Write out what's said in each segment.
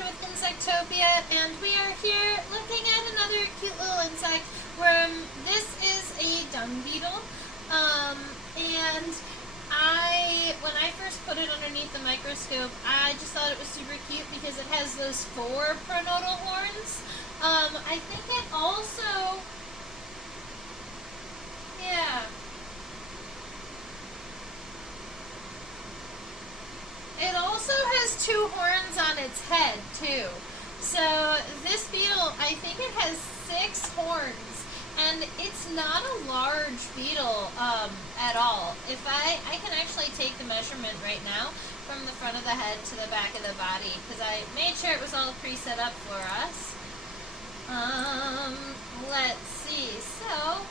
Nature with Insectopia, and we are here looking at another cute little insect. This is a dung beetle, and when I first put it underneath the microscope, I just thought it was super cute because it has those 4 pronotal horns. I think it also, yeah. It also has 2 horns on its head, too. So this beetle, I think it has 6 horns, and it's not a large beetle at all. If I can actually take the measurement right now from the front of the head to the back of the body, because I made sure it was all pre-set up for us. Let's see. So,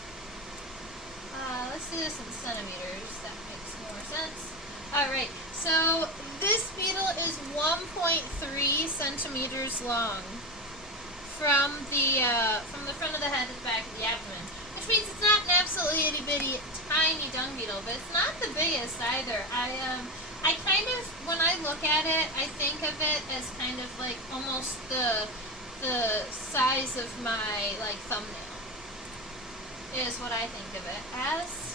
let's do this in centimeters. That makes more sense. Alright, so this beetle is 1.3 centimeters long from the front of the head to the back of the abdomen, which means it's not an absolutely itty bitty tiny dung beetle, but it's not the biggest either. I kind of, when I look at it, I think of it as kind of like almost the size of my like thumbnail is what I think of it as.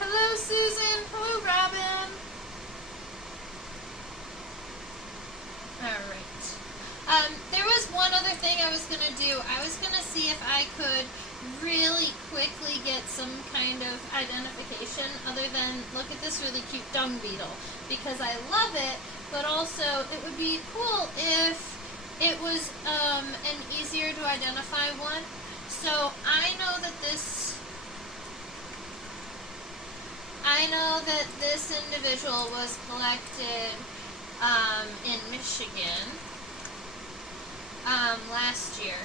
Hello, Susan. Hello, Robin. Alright. There was one other thing I was going to do. I was going to see if I could really quickly get some kind of identification other than look at this really cute dung beetle, because I love it, but also it would be cool if it was an easier to identify one. So I know that this individual was collected in Michigan last year,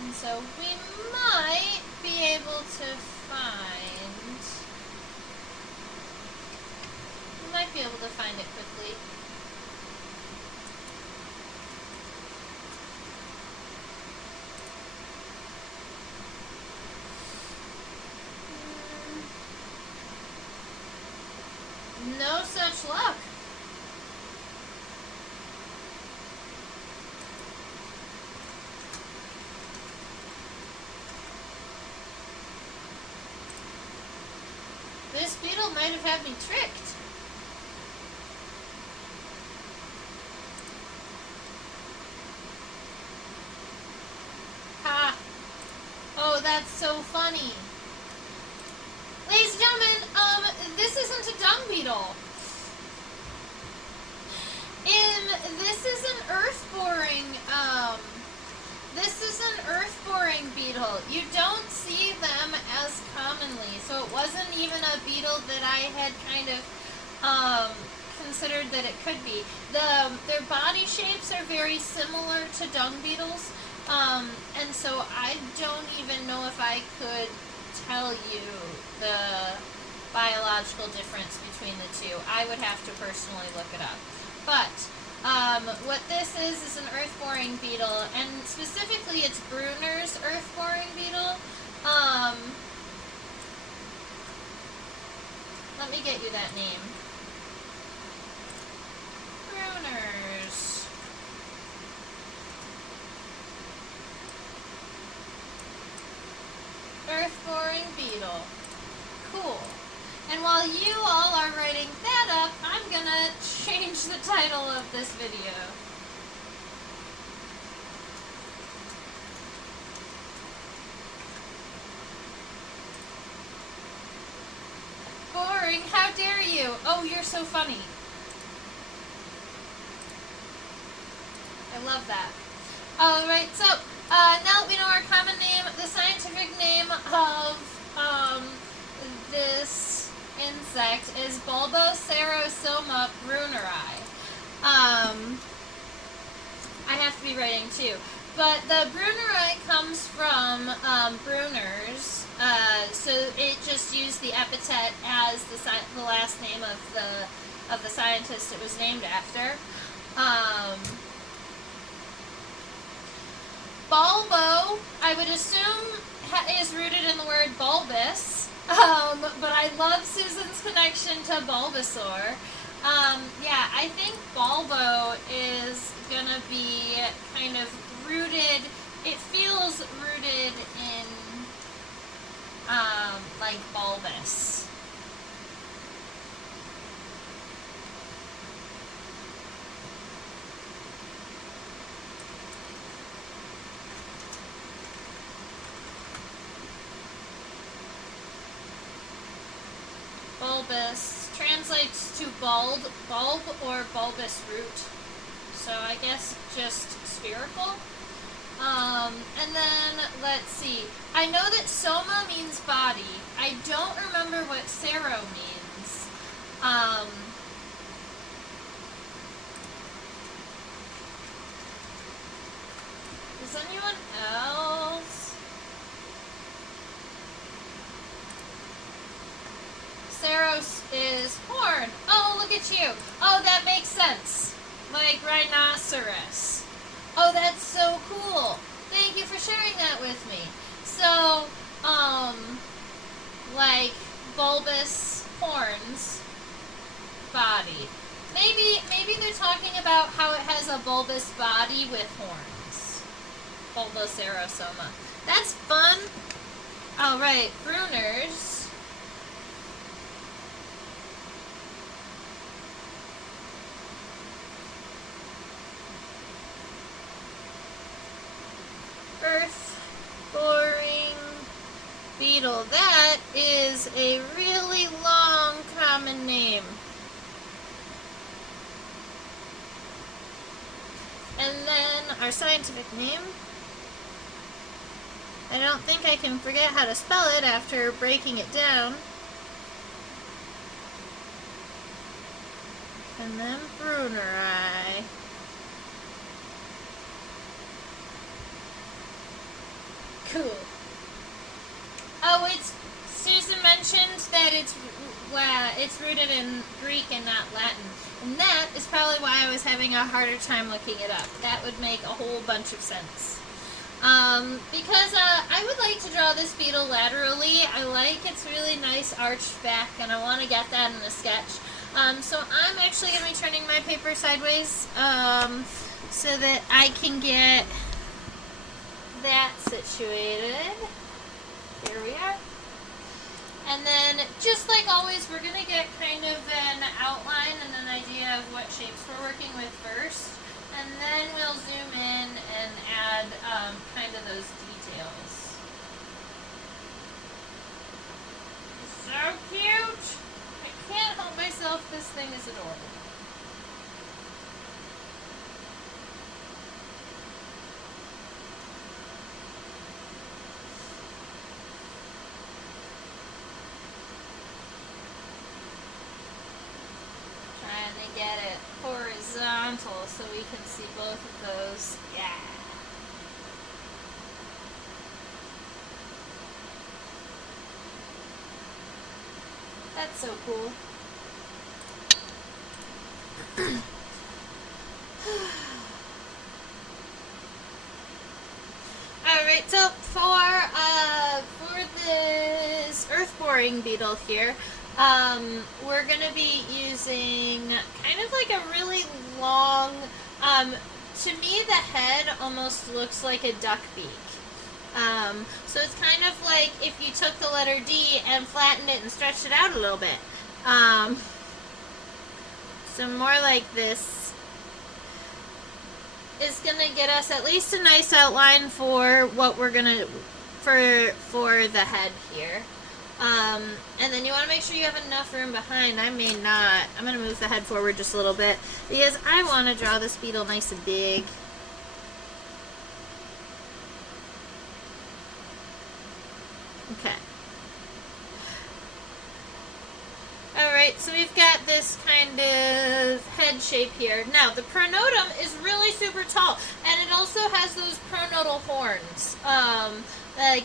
and so we might be able to find it quickly. No such luck. This beetle might have had me tricked. Ha! Oh, that's so funny. Ladies and gentlemen, this isn't a dung beetle. This is an earth-boring beetle. You don't see them as commonly, so it wasn't even a beetle that I had kind of considered that it could be. Their body shapes are very similar to dung beetles, and so I don't even know if I could tell you the biological difference between the two. I would have to personally look it up. But what this is an earth-boring beetle, and specifically it's Bruner's earth-boring beetle. Let me get you that name. Bruner's. Earth-boring beetle. Cool. And while you all are writing that up, I'm gonna change the title of this video. Boring, how dare you? Oh, you're so funny. I love that. Alright, so, now that we know our common name, the scientific name of, this insect is Bulbocerosoma bruneri. I have to be writing too. But the bruneri comes from Bruner's, so it just used the epithet as the last name of the scientist it was named after. Bulbo, I would assume, is rooted in the word bulbous, but I love Susan's connection to Bulbasaur. Yeah, I think bulbo is gonna be kind of rooted, it feels rooted in, like bulbous. Bulbous translates to bulb or bulbous root. So I guess just spherical. And then let's see. I know that soma means body. I don't remember what sero means. Does anyone else? Seros is horn. Oh, look at you. Oh, that makes sense. Like rhinoceros. Oh, that's so cool. Thank you for sharing that with me. So, like bulbous horns, body. Maybe they're talking about how it has a bulbous body with horns. Bulbocerosoma. That's fun. All right, Bruners. Earth-boring beetle. That is a really long common name. And then our scientific name. I don't think I can forget how to spell it after breaking it down. And then Bruneri. Cool. Oh, Susan mentioned that it's rooted in Greek and not Latin. And that is probably why I was having a harder time looking it up. That would make a whole bunch of sense. Because I would like to draw this beetle laterally. I like its really nice arched back, and I want to get that in a sketch. So I'm actually going to be turning my paper sideways so that I can get that situated. Here we are. And then, just like always, we're going to get kind of an outline and an idea of what shapes we're working with first. And then we'll zoom in and add kind of those details. So cute! I can't help myself, this thing is adorable. Get it horizontal so we can see both of those. Yeah. That's so cool. Alright, so for this earth-boring beetle here, we're going to be using kind of like a really long, to me the head almost looks like a duck beak. So it's kind of like if you took the letter D and flattened it and stretched it out a little bit. So more like this is going to get us at least a nice outline for what we're going to, for the head here. And then you want to make sure you have enough room behind. I may not. I'm going to move the head forward just a little bit because I want to draw this beetle nice and big. Okay. Alright, so we've got this kind of head shape here. Now, the pronotum is really super tall, and it also has those pronotal horns, like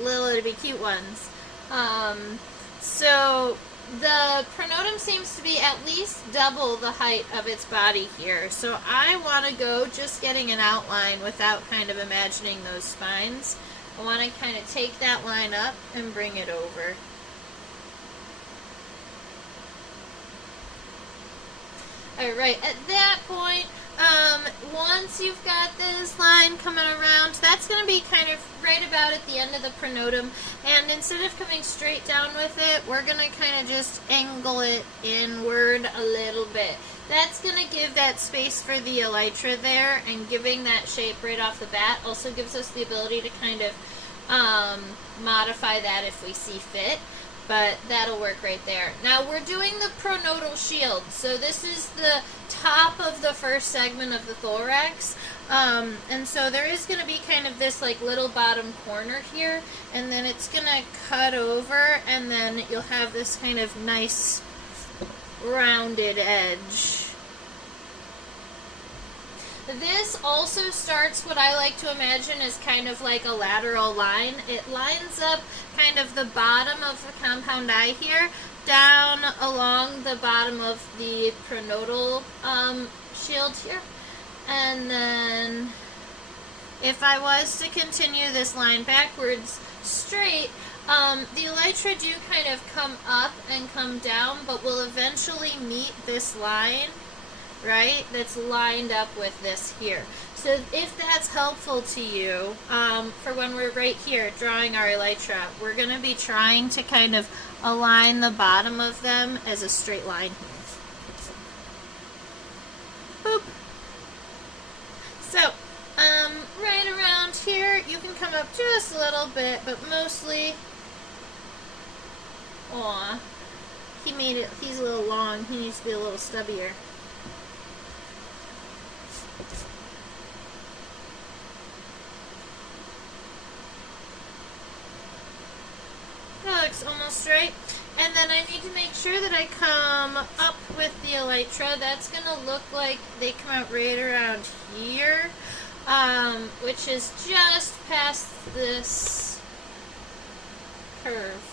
little itty cute ones. So the pronotum seems to be at least double the height of its body here. So I want to go just getting an outline without kind of imagining those spines. I want to kind of take that line up and bring it over. Alright, at that point, once you've got this line coming around, that's going to be kind of right about at the end of the pronotum, and instead of coming straight down with it, we're going to kind of just angle it inward a little bit. That's going to give that space for the elytra there, and giving that shape right off the bat also gives us the ability to kind of modify that if we see fit. But that'll work right there. Now we're doing the pronotal shield. So this is the top of the first segment of the thorax. And so there is going to be kind of this like little bottom corner here. And then it's going to cut over. And then you'll have this kind of nice rounded edge. This also starts what I like to imagine as kind of like a lateral line. It lines up kind of the bottom of the compound eye here down along the bottom of the pronotal shield here. And then if I was to continue this line backwards straight, the elytra do kind of come up and come down, but will eventually meet this line, right, that's lined up with this here. So if that's helpful to you, for when we're right here drawing our elytra, we're going to be trying to kind of align the bottom of them as a straight line here. Boop. So, right around here, you can come up just a little bit, but mostly, aw, he's a little long, he needs to be a little stubbier. That looks almost right. And then I need to make sure that I come up with the elytra. That's going to look like they come out right around here, which is just past this curve.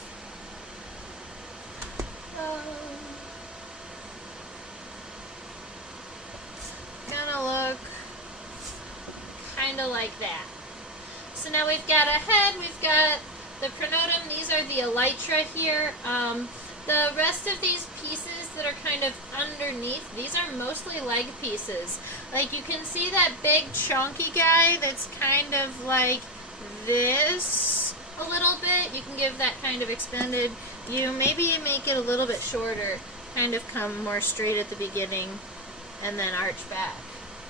Gonna look kind of like that. So now we've got a head, we've got the pronotum, these are the elytra here. The rest of these pieces that are kind of underneath, these are mostly leg pieces. Like you can see that big chunky guy that's kind of like this a little bit. You can give that kind of extended view. Maybe you make it a little bit shorter, kind of come more straight at the beginning and then arch back.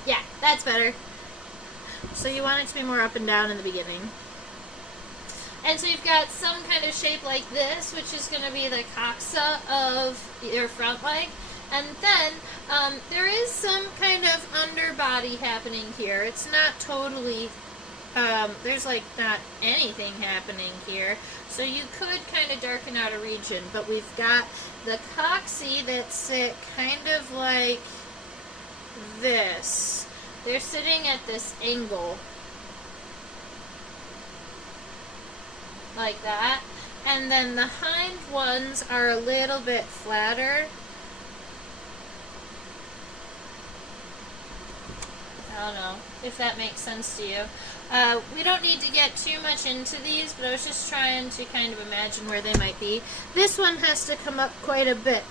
Yeah, that's better. So you want it to be more up and down in the beginning. And so you've got some kind of shape like this, which is going to be the coxa of your front leg. And then there is some kind of underbody happening here. It's not totally, there's like not anything happening here. So you could kind of darken out a region, but we've got the coxae that sit kind of like this. They're sitting at this angle. Like that. And then the hind ones are a little bit flatter. I don't know if that makes sense to you. We don't need to get too much into these, but I was just trying to kind of imagine where they might be. This one has to come up quite a bit.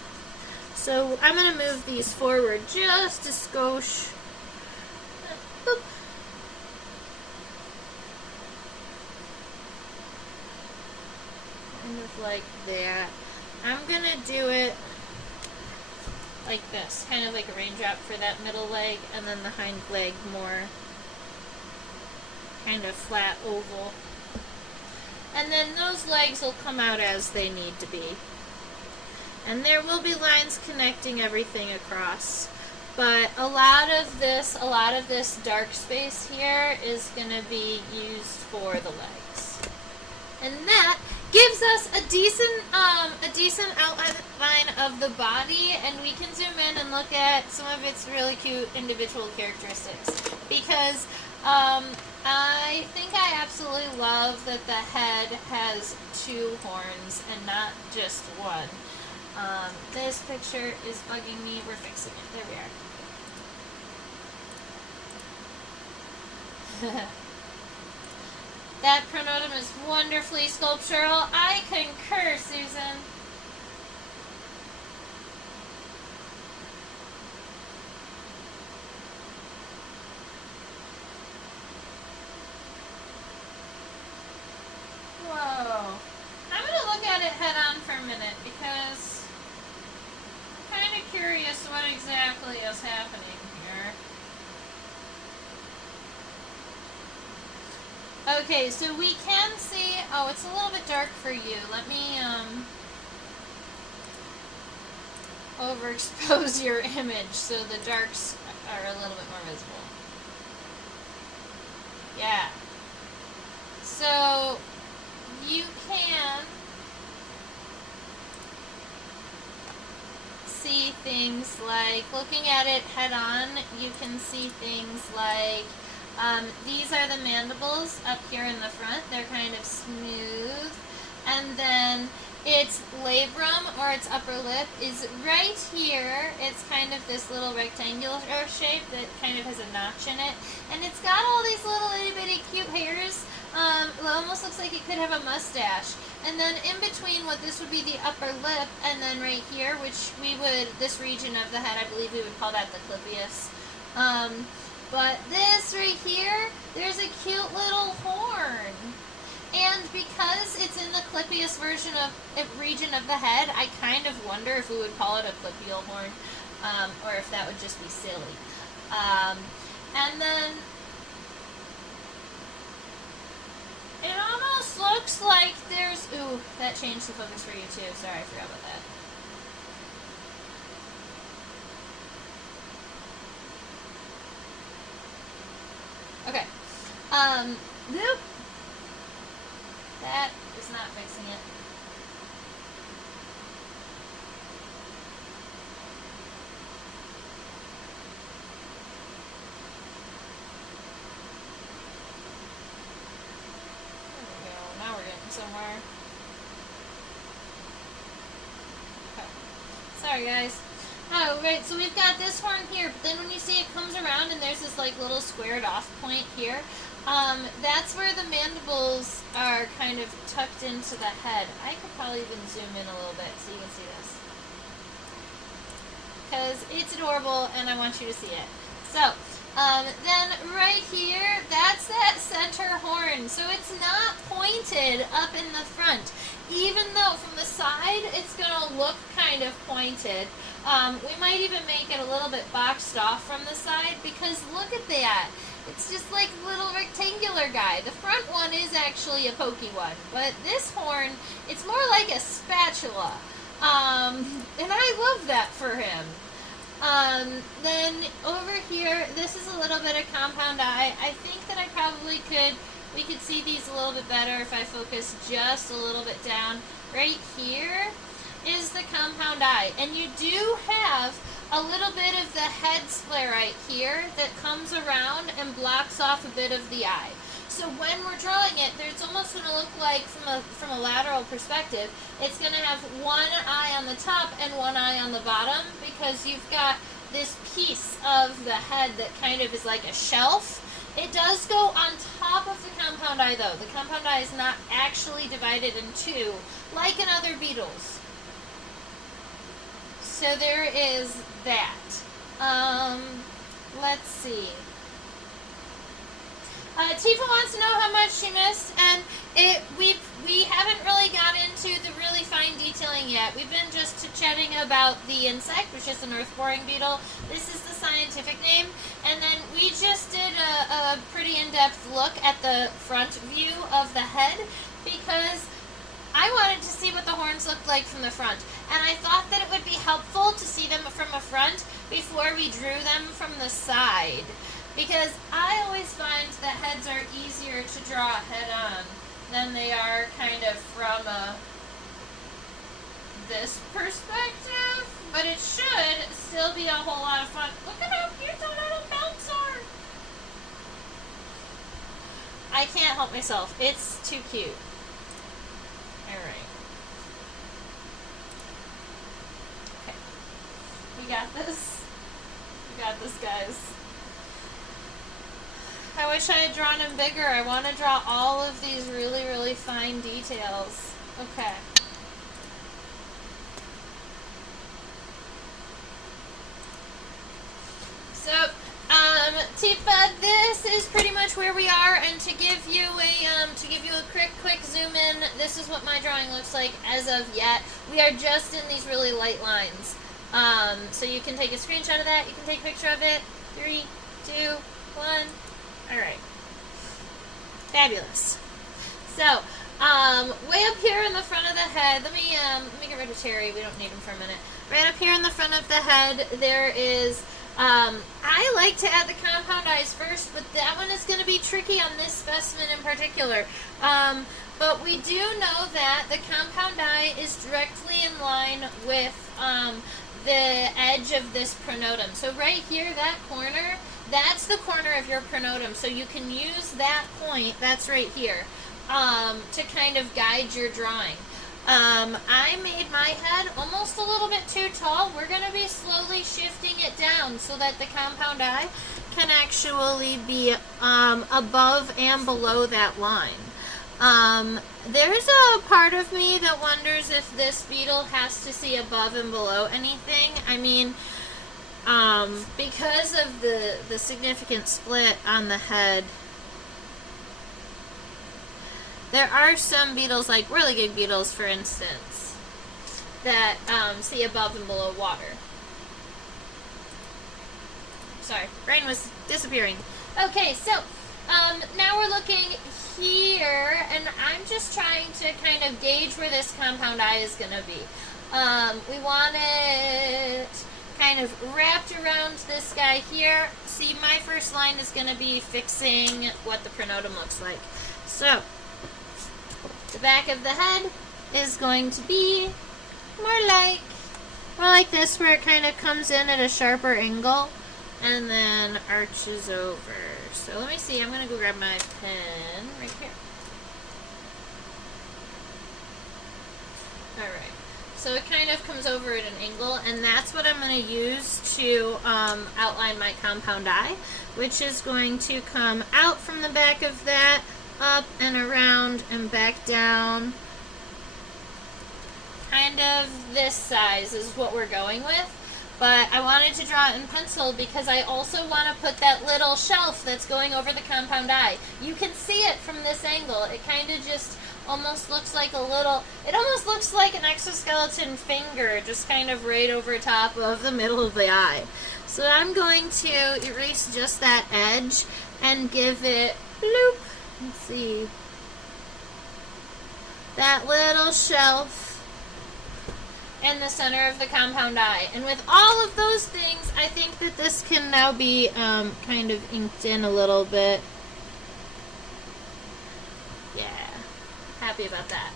So I'm going to move these forward just a skosh. Boop. Kind of like that. I'm going to do it like this, kind of like a raindrop for that middle leg, and then the hind leg more kind of flat oval. And then those legs will come out as they need to be. And there will be lines connecting everything across. But a lot of this dark space here is going to be used for the legs. And that gives us a decent outline of the body, and we can zoom in and look at some of its really cute individual characteristics. Because I think I absolutely love that the head has two horns and not just one. This picture is bugging me. We're fixing it. There we are. That pronotum is wonderfully sculptural. I concur, Susan. just what exactly is happening here. Okay, so we can see, oh, it's a little bit dark for you. Let me, overexpose your image so the darks are a little bit more visible. Yeah. So, you can see things like, looking at it head on, you can see things like, these are the mandibles up here in the front. They're kind of smooth. And then its labrum, or its upper lip, is right here. It's kind of this little rectangular shape that kind of has a notch in it. And it's got all these little itty bitty cute hairs. It almost looks like it could have a mustache. And then in between what this would be the upper lip, and then right here, which we would, this region of the head, I believe we would call that the clipius. But this right here, there's a cute little horn. And because it's in the clipius region of the head, I kind of wonder if we would call it a clipial horn, or if that would just be silly. And then it almost looks like there's, ooh, that changed the focus for you too. Sorry, I forgot about that. Okay. Nope. That is not fixing it. There we go. Now we're getting somewhere. Okay. Sorry, guys. Oh, right, so we've got this horn here, but then when you see it comes around and there's this like little squared off point here, that's where the mandibles are kind of tucked into the head. I could probably even zoom in a little bit so you can see this. Because it's adorable and I want you to see it. So, then right here, that's that center horn. So it's not pointed up in the front. Even though from the side it's going to look kind of pointed. We might even make it a little bit boxed off from the side because look at that. It's just like a little rectangular guy. The front one is actually a pokey one, but this horn, it's more like a spatula. And I love that for him. Then over here, this is a little bit of compound eye. I think that we could see these a little bit better if I focus just a little bit down. Right here is the compound eye. And you do have a little bit of the head sclerite here that comes around and blocks off a bit of the eye. So when we're drawing it, it's almost going to look like, from a lateral perspective, it's going to have one eye on the top and one eye on the bottom because you've got this piece of the head that kind of is like a shelf. It does go on top of the compound eye though. The compound eye is not actually divided in two like in other beetles. So there is that. Let's see. Tifa wants to know how much she missed, and we haven't really got into the really fine detailing yet. We've been just chatting about the insect, which is an earth-boring beetle. This is the scientific name, and then we just did a pretty in-depth look at the front view of the head because I wanted to see what the horns looked like from the front, and I thought that it would be helpful to see them from a front before we drew them from the side. Because I always find that heads are easier to draw head-on than they are kind of from this perspective. But it should still be a whole lot of fun. Look at how cute that little bounce are. I can't help myself. It's too cute. Alright. Okay. We got this. We got this, guys. I wish I had drawn him bigger. I want to draw all of these really, really fine details. Okay. So, Tifa, this is pretty much where we are, and to give you a quick zoom in, this is what my drawing looks like as of yet. We are just in these really light lines. So you can take a screenshot of that. You can take a picture of it. 3, 2, 1. All right. Fabulous. So, way up here in the front of the head, let me get rid of Terry. We don't need him for a minute. Right up here in the front of the head, there is, I like to add the compound eyes first, but that one is going to be tricky on this specimen in particular. But we do know that the compound eye is directly in line with the edge of this pronotum. So right here, that corner, that's the corner of your pronotum. So you can use that point, that's right here, to kind of guide your drawing. I made my head almost a little bit too tall. We're going to be slowly shifting it down so that the compound eye can actually be above and below that line. There's a part of me that wonders if this beetle has to see above and below anything. I mean, because of the significant split on the head, there are some beetles, like really good beetles, for instance, that see above and below water. Sorry, brain was disappearing. Okay, so now we're looking here, and I'm just trying to kind of gauge where this compound eye is going to be. We want it kind of wrapped around this guy here. See, my first line is going to be fixing what the pronotum looks like. So, the back of the head is going to be more like this, where it kind of comes in at a sharper angle and then arches over. So let me see, I'm going to go grab my pen right here. Alright, so it kind of comes over at an angle, and that's what I'm going to use to outline my compound eye, which is going to come out from the back of that, up and around and back down. Kind of this size is what we're going with. But I wanted to draw it in pencil because I also want to put that little shelf that's going over the compound eye. You can see it from this angle. It kind of just almost looks like a little, it almost looks like an exoskeleton finger just kind of right over top of the middle of the eye. So I'm going to erase just that edge and give it, bloop, let's see, that little shelf in the center of the compound eye. And with all of those things, I think that this can now be kind of inked in a little bit. Yeah, happy about that.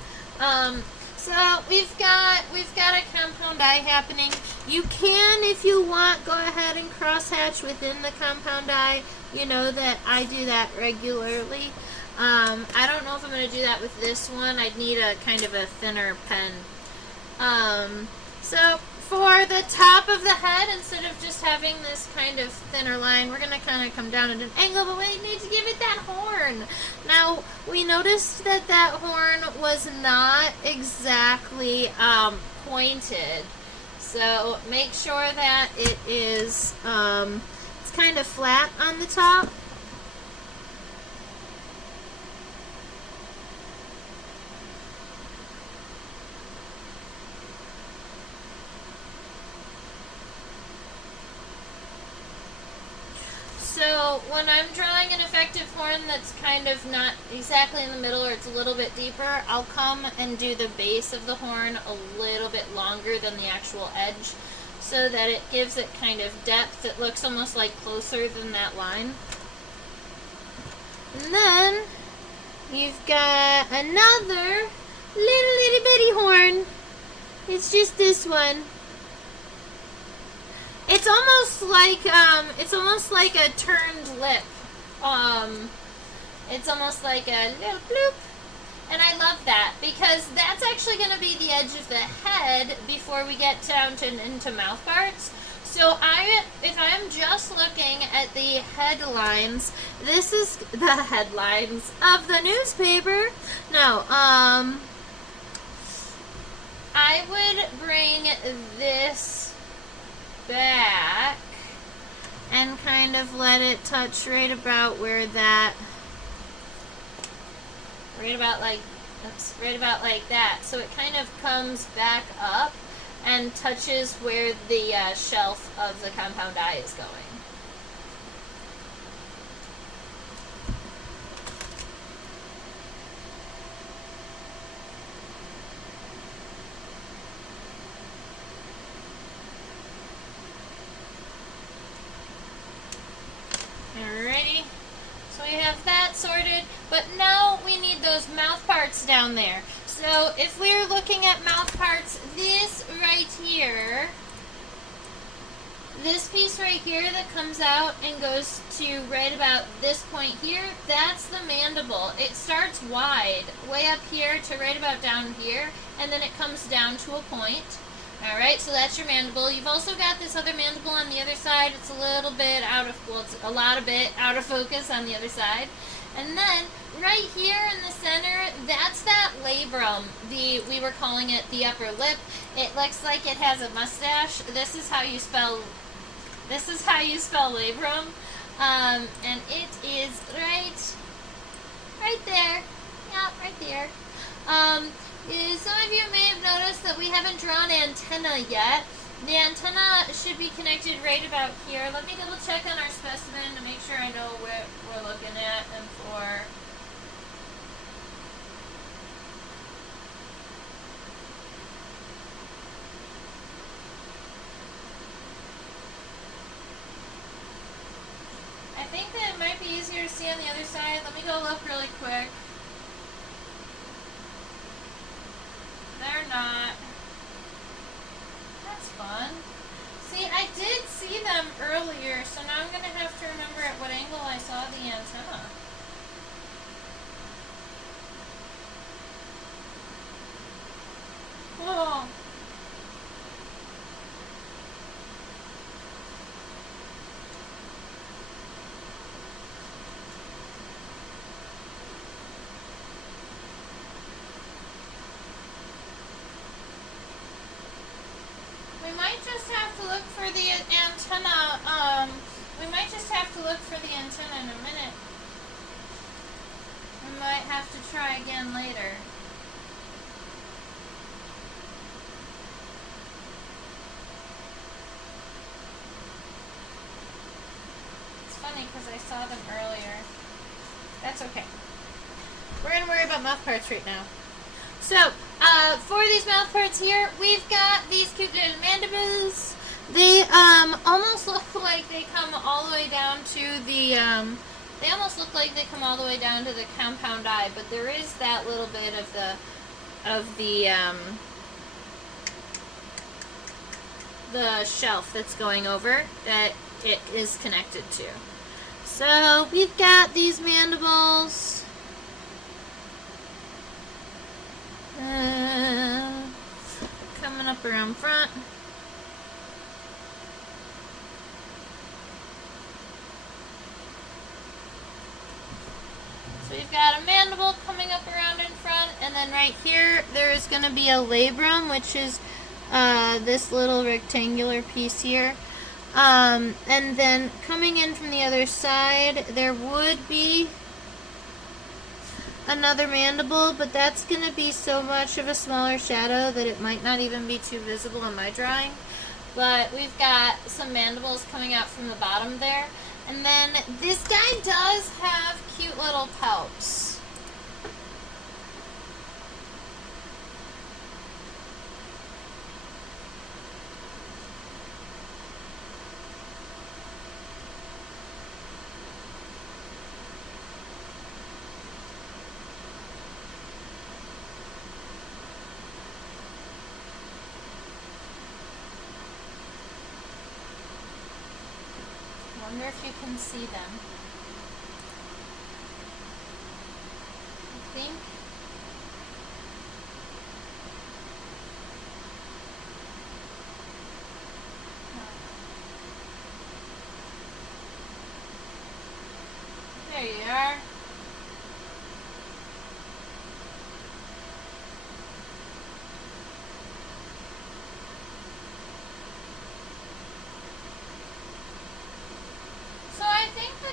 So we've got a compound eye happening. You can, if you want, go ahead and crosshatch within the compound eye. You know that I do that regularly. I don't know if I'm going to do that with this one. I'd need a kind of a thinner pen. So for the top of the head, instead of just having this kind of thinner line, we're going to kind of come down at an angle, but we need to give it that horn. Now, we noticed that that horn was not exactly pointed. So make sure that it is, it's kind of flat on the top. So when I'm drawing an effective horn that's kind of not exactly in the middle, or it's a little bit deeper, I'll come and do the base of the horn a little bit longer than the actual edge, so that it gives it kind of depth. It looks almost like closer than that line. And then you've got another little itty bitty horn. It's just this one. It's almost like a turned lip. It's almost like a little bloop. And I love that because that's actually going to be the edge of the head before we get down to into mouth parts. So if I'm just looking at the headlines, this is the headlines of the newspaper. No, I would bring this back and kind of let it touch right about where that, right about like that, so it kind of comes back up, and touches where the shelf of the compound eye is going. Alrighty, so we have that sorted, but now we need those mouth parts down there. So if we're looking at mouth parts, this right here, this piece right here that comes out and goes to right about this point here, that's the mandible. It starts wide, way up here to right about down here, and then it comes down to a point. Alright, so that's your mandible. You've also got this other mandible on the other side. It's a little bit out of, well, it's a lot of bit out of focus on the other side. And then, right here in the center, that's that labrum. We were calling it the upper lip. It looks like it has a mustache. This is how you spell labrum. And it is right there. Yeah, right there. Some of you may have noticed that we haven't drawn antenna yet. The antenna should be connected right about here. Let me double check on our specimen to make sure I know what we're looking at and for. I think that it might be easier to see on the other side. Let me go look really quick. They're not. That's fun. See, I did see them earlier, so now I'm going to have to remember at what angle I saw the antenna. Oh. We might just have to look for the antenna, we might just have to look for the antenna in a minute. We might have to try again later. It's funny because I saw them earlier. That's okay. We're going to worry about mouth parts right now. So, for these mouth parts here, we've got these cute little mandibles. They almost look like they come all the way down to the, they almost look like they come all the way down to the compound eye, but there is that little bit of the shelf that's going over that it is connected to. So, we've got these mandibles. Coming up around front. So we've got a mandible coming up around in front, and then right here there is going to be a labrum, which is this little rectangular piece here. And then coming in from the other side, there would be another mandible, but that's going to be so much of a smaller shadow that it might not even be too visible in my drawing. But we've got some mandibles coming out from the bottom there. And then this guy does have cute little palps. I wonder if you can see them. I think. There you are.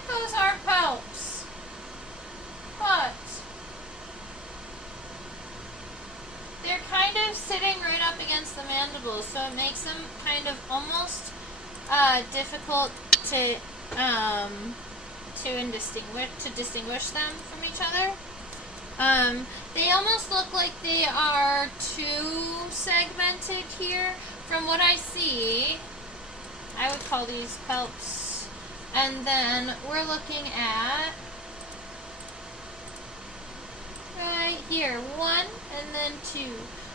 Those are palps, but mandibles, so it makes them kind of almost difficult to distinguish them from each other. They almost look like they are two segmented here. From what I see, I would call these pelts. And then we're looking at right here, one and then two.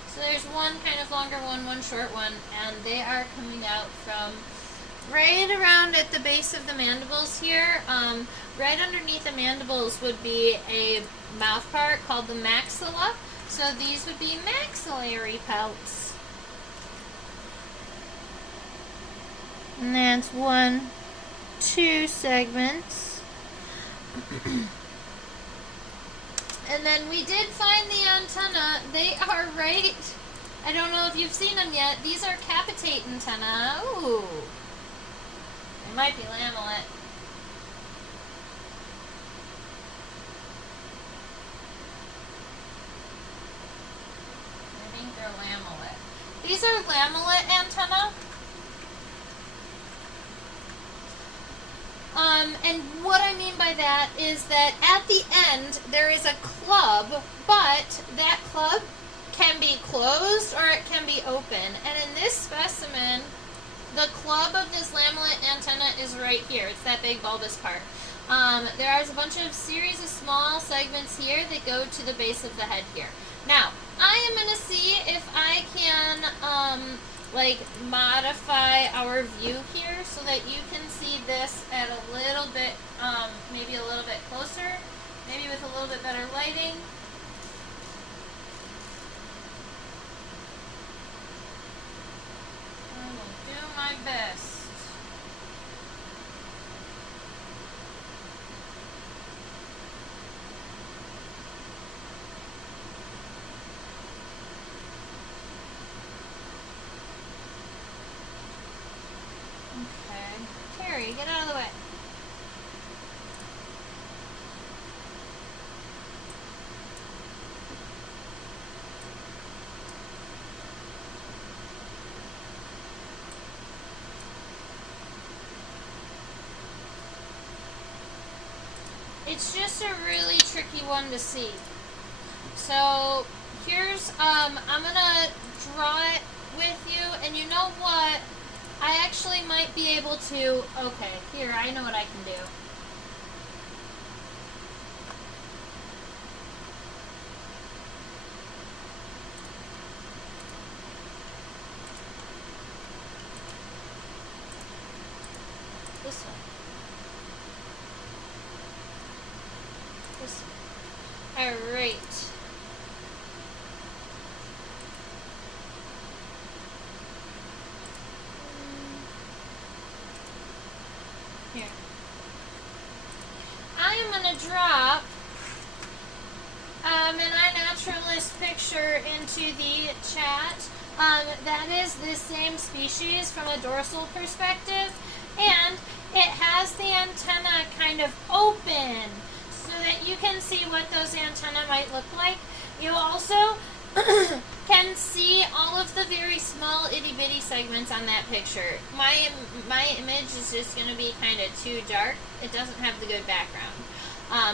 So there's one kind of longer one short one, and they are coming out from right around at the base of the mandibles here. Right underneath the mandibles would be a mouth part called the maxilla. So these would be maxillary pelts. And that's 1, 2 segments. And then we did find the antenna. They are right, I don't know if you've seen them yet. These are capitate antenna. Ooh. It might be lamellet. I think they're lamellet. These are lamellet antenna. And what I mean by that is that at the end there is a club, but that club can be closed or it can be open. And in this specimen, the club of this lamellet antenna is right here. It's that big bulbous part. There is a bunch of series of small segments here that go to the base of the head here. Now, I am going to see if I can modify our view here so that you can see this at a little bit, maybe a little bit closer, maybe with a little bit better lighting. I will do my best. Terry, get out of the way. It's just a really tricky one to see. So here's, I'm gonna draw it with you, and you know what? I actually might be able to, okay, here, I know what I can do. This one. This one. Alright. Here. I am going to drop an iNaturalist picture into the chat. That is the same species from a dorsal perspective, and it has the antenna kind of open so that you can see what those antennae might look like. You also can see all of the very small itty-bitty segments on that picture. My image is just going to be kind of too dark. It doesn't have the good background.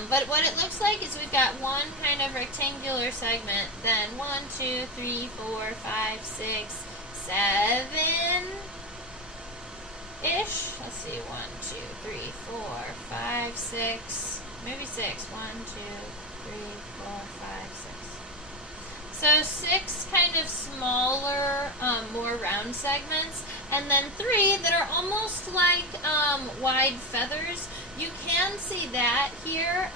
But what it looks like is we've got one kind of rectangular segment, then 1, 2, 3, 4, 5, 6, 7-ish. Let's see, 1, 2, 3, 4, 5, 6, maybe 6. 1, 2, 3, 4, 5, 6. So 6 kind of smaller, more round segments, and then 3 that are almost like wide feathers. You can see that here.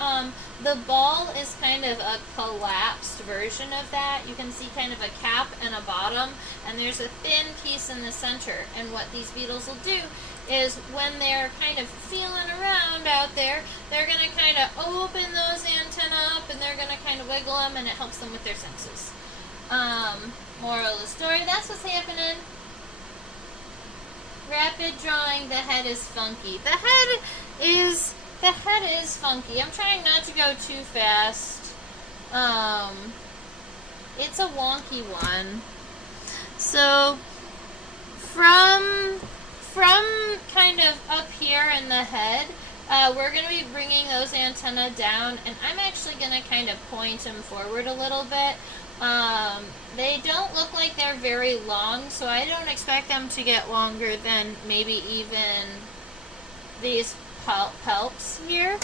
The ball is kind of a collapsed version of that. You can see kind of a cap and a bottom, and there's a thin piece in the center. And what these beetles will do is when they're kind of feeling around out there, they're going to kind of open those antennae up, and they're going to kind of wiggle them, and it helps them with their senses. Moral of the story, that's what's happening. Rapid drawing, the head is funky. The head is funky. I'm trying not to go too fast. It's a wonky one. So from kind of up here in the head, we're going to be bringing those antennae down, and I'm actually going to kind of point them forward a little bit. They don't look like they're very long, so I don't expect them to get longer than maybe even these palps here.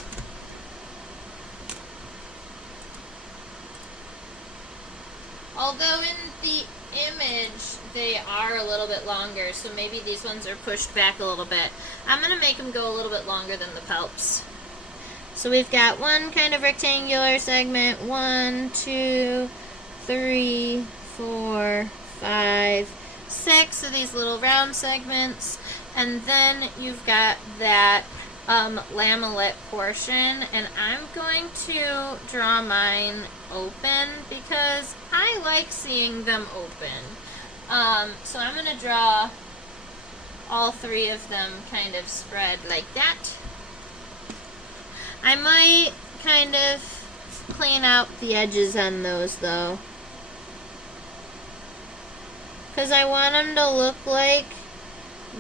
Although in the image they are a little bit longer, so maybe these ones are pushed back a little bit. I'm going to make them go a little bit longer than the palps. So we've got one kind of rectangular segment, 1, 2, 3, 4, 5, 6 of these little round segments, and then you've got that lamellet portion, and I'm going to draw mine open because I like seeing them open. So I'm going to draw all 3 of them kind of spread like that. I might kind of clean out the edges on those though, because I want them to look like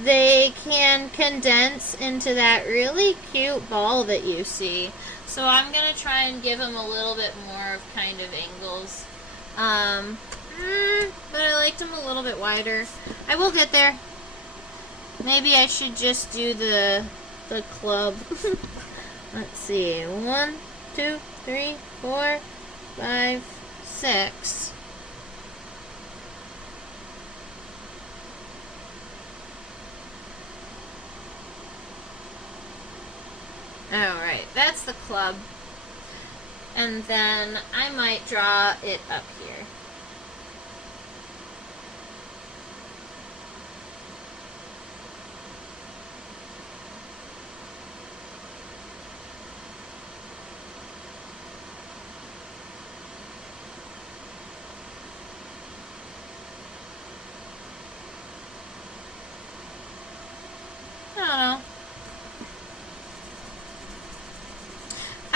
they can condense into that really cute ball that you see. So I'm going to try and give them a little bit more of kind of angles. But I liked them a little bit wider. I will get there. Maybe I should just do the club. Let's see. 1, 2, 3, 4, 5, 6. Alright, that's the club. And then I might draw it up here. I don't know.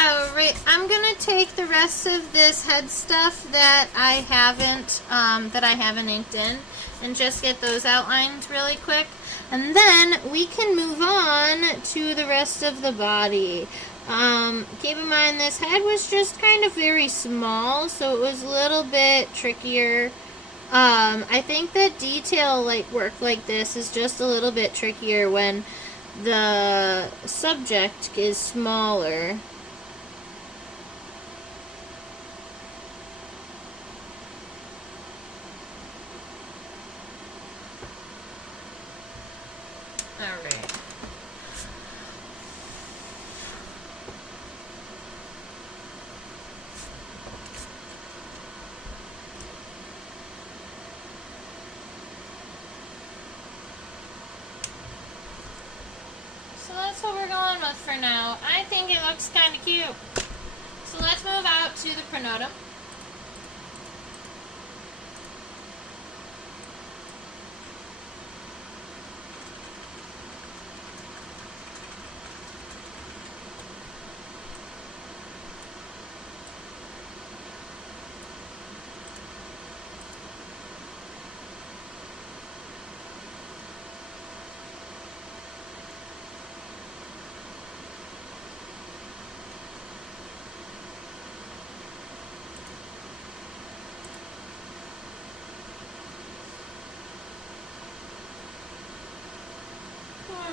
Alright, I'm going to take the rest of this head stuff that I haven't inked in and just get those outlined really quick. And then we can move on to the rest of the body. Keep in mind this head was just kind of very small, so it was a little bit trickier. I think that detail work like this is just a little bit trickier when the subject is smaller. Alright. So that's what we're going with for now. I think it looks kind of cute. So let's move out to the pronotum.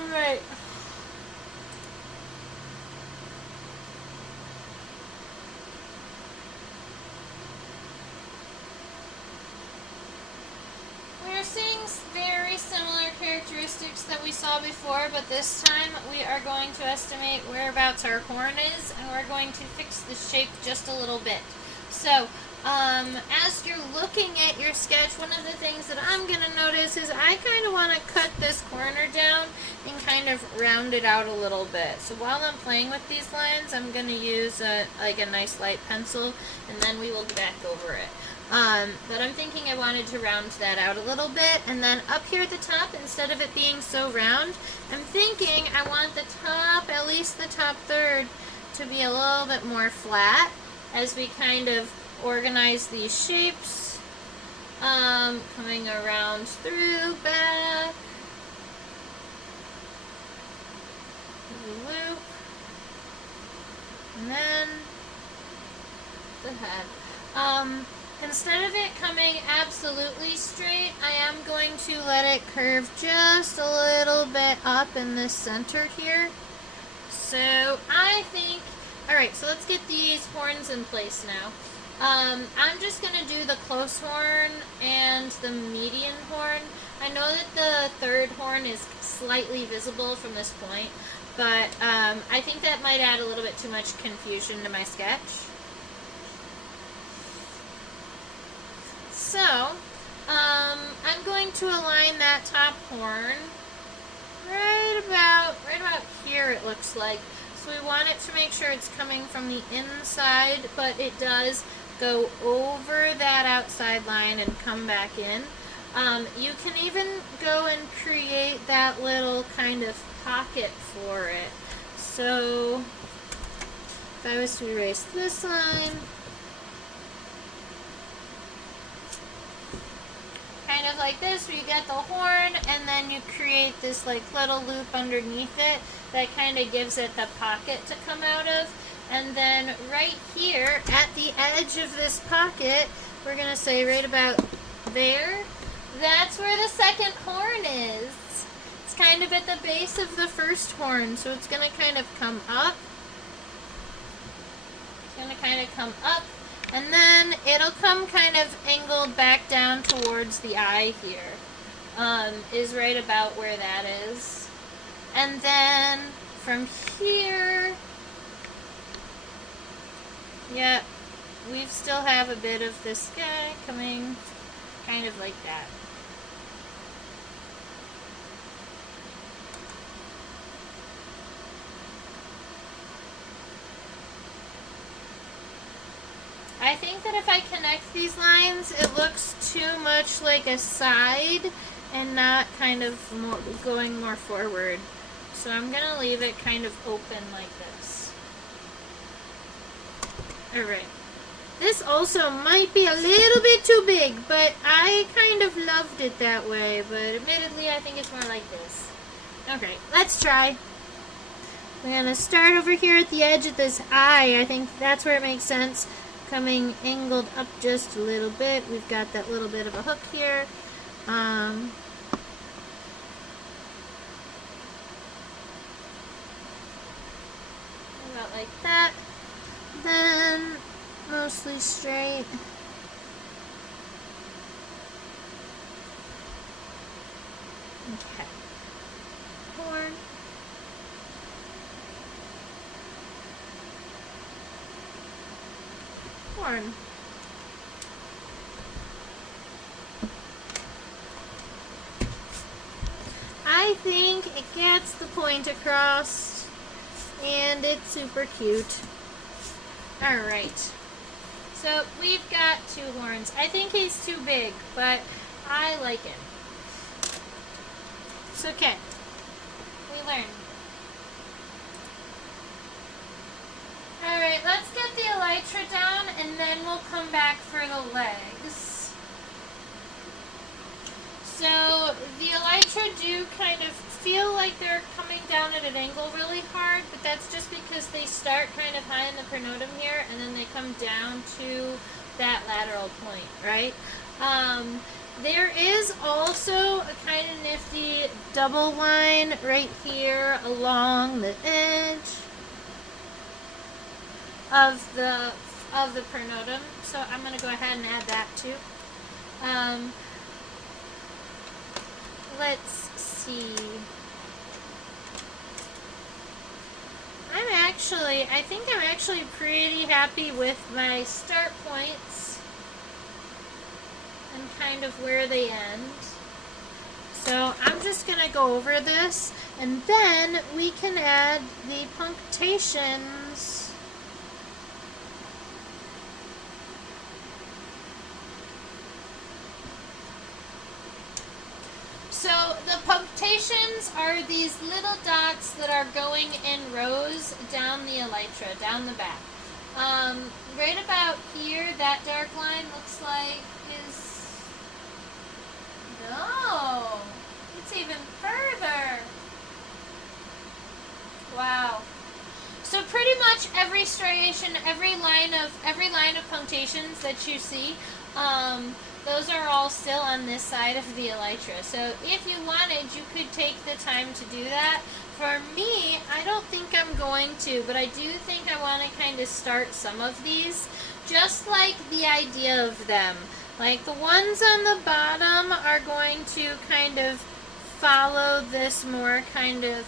Alright. We're seeing very similar characteristics that we saw before, but this time we are going to estimate whereabouts our horn is, and we're going to fix the shape just a little bit. So, as you're looking at your sketch, one of the things that I'm going to notice is I kind of want to cut this corner down and kind of round it out a little bit. So while I'm playing with these lines, I'm going to use a nice light pencil, and then we will go back over it. But I'm thinking I wanted to round that out a little bit, and then up here at the top, instead of it being so round, I'm thinking I want the top, at least the top third, to be a little bit more flat as we kind of organize these shapes. Coming around through, back, loop, and then the head. Instead of it coming absolutely straight, I am going to let it curve just a little bit up in this center here. So I think, alright, so let's get these horns in place now. I'm just going to do the close horn and the median horn. I know that the third horn is slightly visible from this point, but I think that might add a little bit too much confusion to my sketch. So, I'm going to align that top horn right about here, it looks like. So we want it to make sure it's coming from the inside, but it does go over that outside line and come back in. You can even go and create that little kind of pocket for it. So if I was to erase this line, kind of like this, where you get the horn and then you create this like little loop underneath it that kind of gives it the pocket to come out of. And then right here at the edge of this pocket, we're going to say right about there, that's where the second horn is. It's kind of at the base of the first horn, so it's going to kind of come up. It's going to kind of come up. And then it'll come kind of angled back down towards the eye here, is right about where that is. And then from here, yeah, we still have a bit of this guy coming kind of like that. I think that if I connect these lines, it looks too much like a side and not kind of more, going more forward. So I'm going to leave it kind of open like this. Alright. This also might be a little bit too big, but I kind of loved it that way. But admittedly, I think it's more like this. Okay, let's try. We're going to start over here at the edge of this eye. I think that's where it makes sense. Coming angled up just a little bit. We've got that little bit of a hook here. About like that. Then mostly straight. Okay. Horn. Horn. I think it gets the point across, and it's super cute. Alright, so we've got two horns. I think he's too big, but I like it. It's okay. We learn. Alright, let's get the elytra down, and then we'll come back for the legs. So, the elytra do kind of feel like they're coming down at an angle really hard, but that's just because they start kind of high in the pronotum here, and then they come down to that lateral point, right? There is also a kind of nifty double line right here along the edge of the pronotum, so I'm going to go ahead and add that too. Let's see. I think I'm actually pretty happy with my start points and kind of where they end. So I'm just going to go over this, and then we can add the punctations. So the punctations are these little dots that are going in rows down the elytra, down the back. Right about here, that dark line looks like is no, it's even further. Wow. So pretty much every striation, every line of punctations that you see, those are all still on this side of the elytra. So if you wanted, you could take the time to do that. For me, I don't think I'm going to, but I do think I want to kind of start some of these, just like the idea of them. Like the ones on the bottom are going to kind of follow this more kind of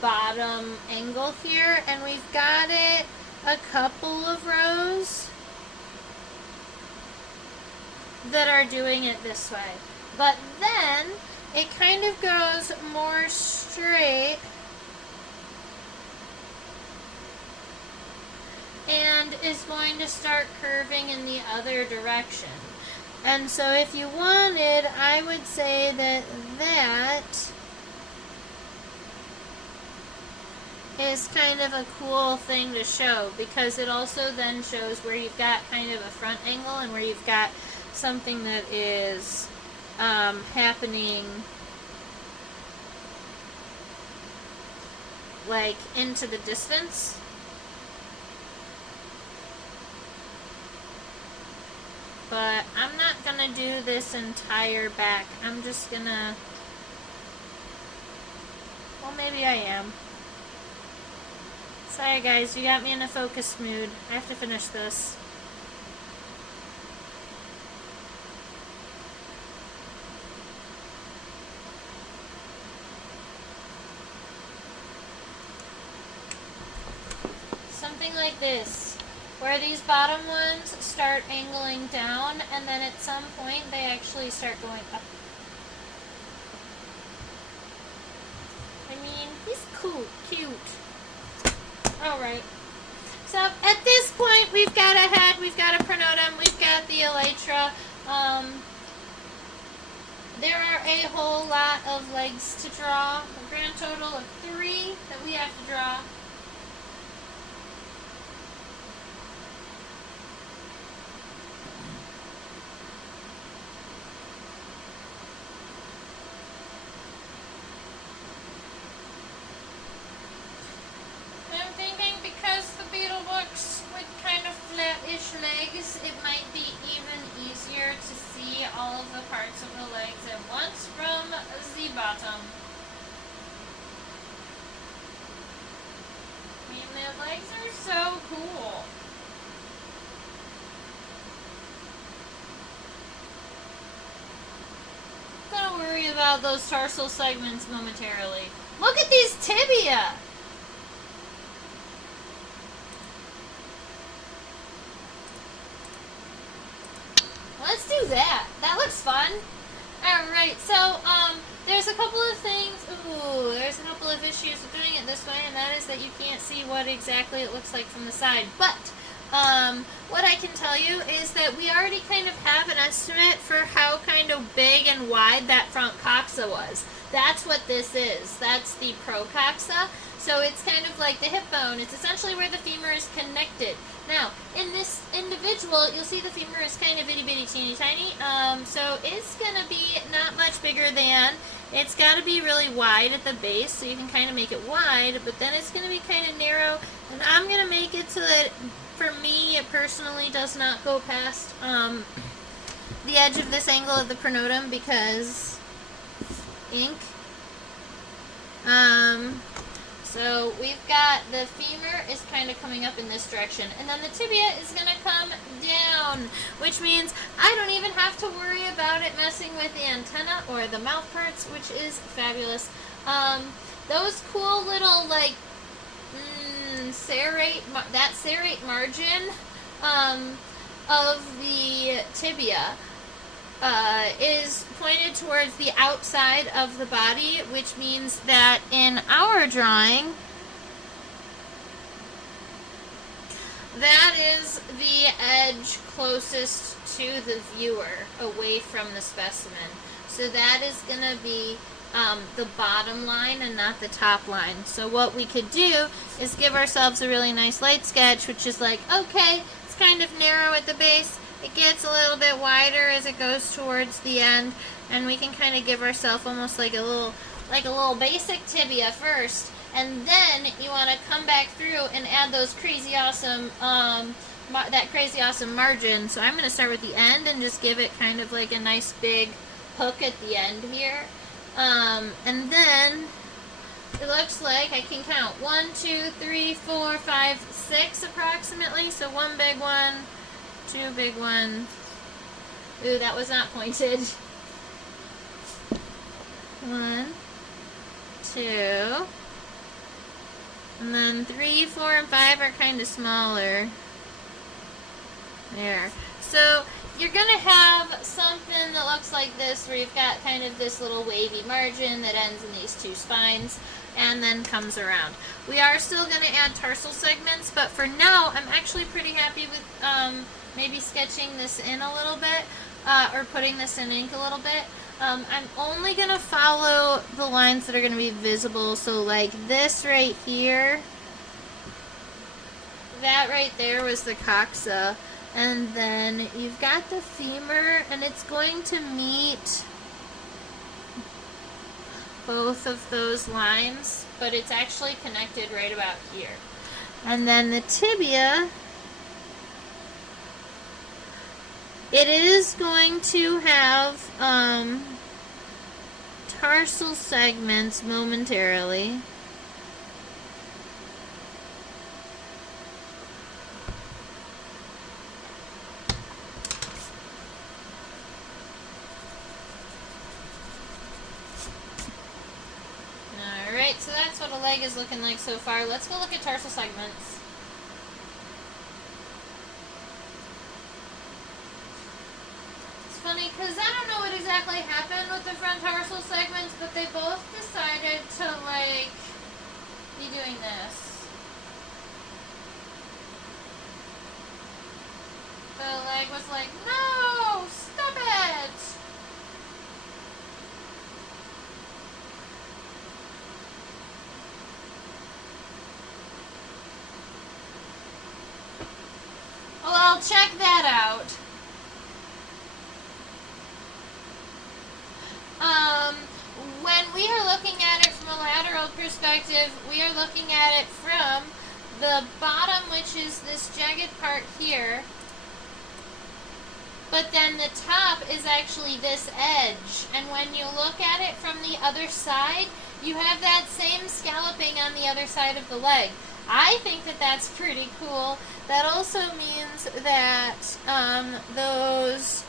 bottom angle here, and we've got it a couple of rows that are doing it this way. But then it kind of goes more straight and is going to start curving in the other direction. And so if you wanted, I would say that that is kind of a cool thing to show, because it also then shows where you've got kind of a front angle and where you've got something that is happening like into the distance. But I'm not gonna do this entire back. I'm just gonna, well, maybe I am. Sorry guys, you got me in a focused mood. I have to finish this. Something like this, where these bottom ones start angling down, and then at some point they actually start going up. I mean, he's cool, cute. Alright, so at this point we've got a head, we've got a pronotum, we've got the elytra. There are a whole lot of legs to draw, a grand total of 3 that we have to draw. I'm thinking because the beetle looks with kind of flat-ish legs, it might be even easier to see all of the parts of the legs at once from the bottom. I mean, the legs are so cool. I'm gonna worry about those tarsal segments momentarily. Look at these tibia! Let's do that. That looks fun. Alright, so, there's a couple of things. Ooh, there's a couple of issues with doing it this way, and that is that you can't see what exactly it looks like from the side. But, what I can tell you is that we already kind of have an estimate for how kind of big and wide that front coxa was. That's what this is. That's the procoxa. So it's kind of like the hip bone. It's essentially where the femur is connected. Now, in this individual, you'll see the femur is kind of itty bitty teeny tiny. So it's going to be not much bigger than, it's got to be really wide at the base, so you can kind of make it wide, but then it's going to be kind of narrow. And I'm going to make it so that, for me, it personally does not go past the edge of this angle of the pronotum, because ink. So we've got the femur is kind of coming up in this direction, and then the tibia is going to come down, which means I don't even have to worry about it messing with the antenna or the mouth parts, which is fabulous. Those cool little, like, that serrate margin of the tibia is pointed towards the outside of the body, which means that in our drawing, that is the edge closest to the viewer away from the specimen. So that is going to be the bottom line and not the top line. So what we could do is give ourselves a really nice light sketch, which is like, okay, it's kind of narrow at the base, it gets a little bit wider as it goes towards the end, and we can kind of give ourselves almost like a little basic tibia first, and then you want to come back through and add those crazy awesome that crazy awesome margin. So I'm going to start with the end and just give it kind of like a nice big hook at the end here, and then it looks like I can count 1, 2, 3, 4, 5, 6 approximately. So one big one, two big ones. Ooh, that was not pointed. 1, 2, and then 3, 4, and 5 are kind of smaller. There. So you're going to have something that looks like this, where you've got kind of this little wavy margin that ends in these two spines and then comes around. We are still going to add tarsal segments, but for now I'm actually pretty happy with maybe sketching this in a little bit, or putting this in ink a little bit. I'm only going to follow the lines that are going to be visible, so like this right here, that right there was the coxa. And then you've got the femur, and it's going to meet both of those lines, but it's actually connected right about here. And then the tibia, it is going to have tarsal segments momentarily. So that's what a leg is looking like so far. Let's go look at tarsal segments. It's funny because I don't know what exactly happened with the front tarsal segments, but they both decided to like be doing this. The leg was like, no, stop it! Well, check that out. When we are looking at it from a lateral perspective, we are looking at it from the bottom, which is this jagged part here, but then the top is actually this edge. And when you look at it from the other side, you have that same scalloping on the other side of the leg. I think that that's pretty cool. That also means that those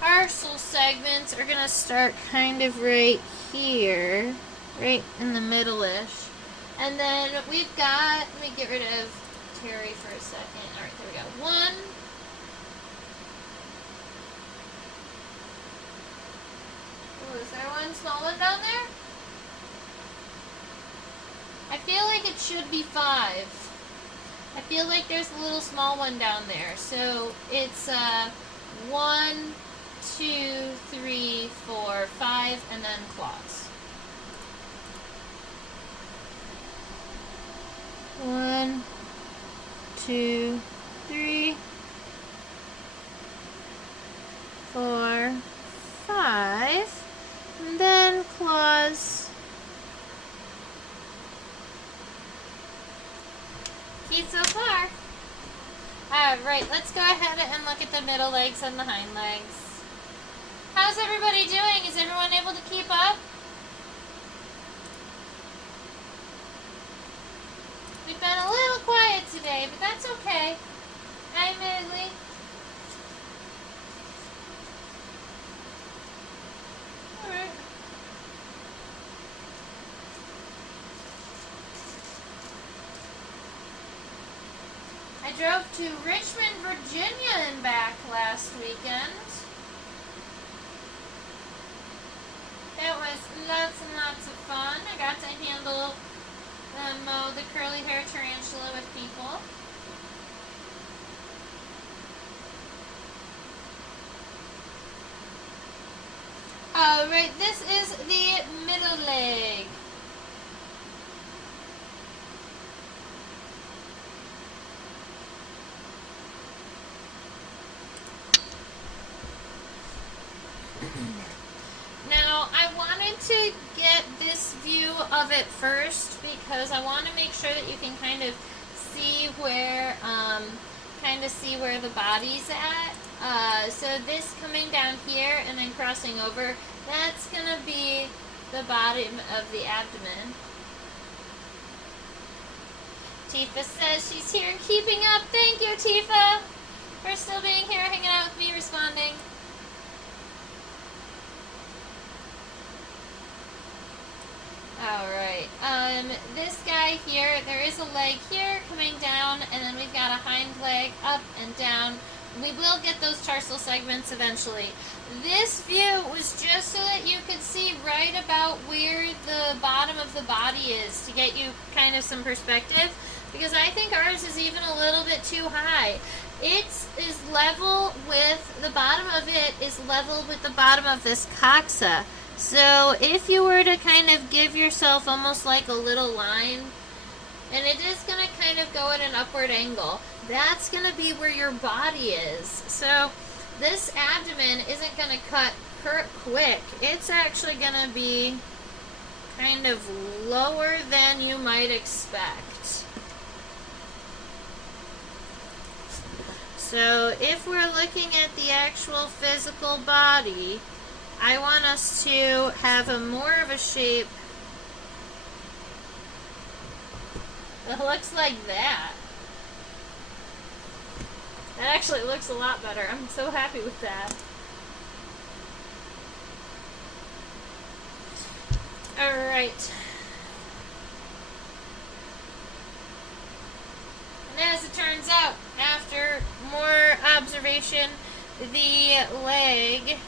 tarsal segments are going to start kind of right here, right in the middle-ish. And then we've got, let me get rid of Terry for a second. All right, there we go. 1, oh, is there one small one down there? I feel like it should be 5. I feel like there's a little small one down there. So it's 1, 2, 3, 4, 5, and then claws. 1, 2, 3, 4, 5, and then claws. Cute so far. Alright, let's go ahead and look at the middle legs and the hind legs. How's everybody doing? Is everyone able to keep up? We've been a little quiet today, but that's okay. Hi, Midley. Alright. I drove to Richmond, Virginia and back last weekend. That was lots and lots of fun. I got to handle mow the curly hair tarantula with people. Alright, this is the middle leg. of it first because I want to make sure that you can kind of see where the body's at. So this coming down here and then crossing over, that's going to be the bottom of the abdomen. Tifa says she's here and keeping up. Thank you, Tifa, for still being here, hanging out with me, responding. Alright, this guy here, there is a leg here coming down, and then we've got a hind leg up and down. We will get those tarsal segments eventually. This view was just so that you could see right about where the bottom of the body is to get you kind of some perspective, because I think ours is even a little bit too high. It is level with, the bottom of it is level with the bottom of this coxa. So if you were to kind of give yourself almost like a little line, and it is going to kind of go at an upward angle, that's going to be where your body is. So this abdomen isn't going to cut quick. It's actually going to be kind of lower than you might expect. So if we're looking at the actual physical body, I want us to have a more of a shape that looks like that. That actually looks a lot better. I'm so happy with that. Alright. And as it turns out, after more observation, the leg...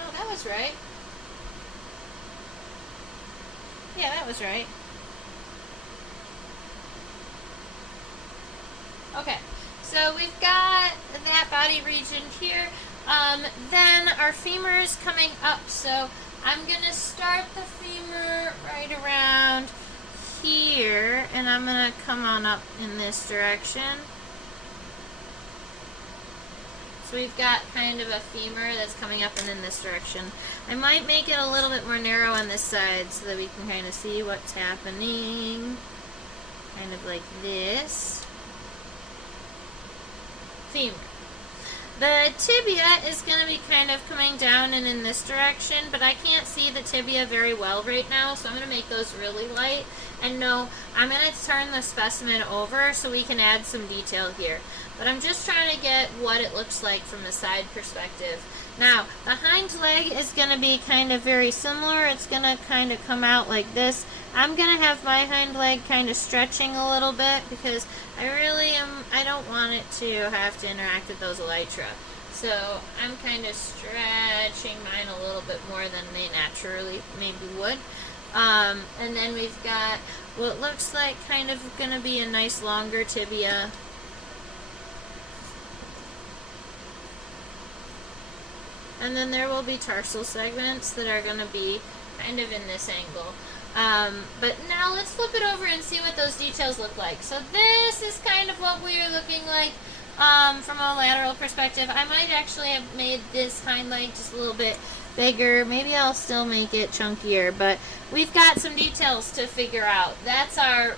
Oh, that was right. Yeah, that was right. Okay, so we've got that body region here. Then our femur is coming up, so I'm going to start the femur right around here, and I'm going to come on up in this direction. So we've got kind of a femur that's coming up and in this direction. I might make it a little bit more narrow on this side so that we can kind of see what's happening. Kind of like this. Femur. The tibia is going to be kind of coming down and in this direction, but I can't see the tibia very well right now, so I'm going to make those really light. And no, I'm going to turn the specimen over so we can add some detail here. But I'm just trying to get what it looks like from a side perspective. Now, the hind leg is going to be kind of very similar. It's going to kind of come out like this. I'm going to have my hind leg kind of stretching a little bit because I don't want it to have to interact with those elytra. So I'm kind of stretching mine a little bit more than they naturally maybe would. And then we've got what looks like kind of going to be a nice longer tibia. And then there will be tarsal segments that are going to be kind of in this angle. But now let's flip it over and see what those details look like. So this is kind of what we are looking like from a lateral perspective. I might actually have made this hind leg just a little bit bigger. Maybe I'll still make it chunkier, but we've got some details to figure out. That's our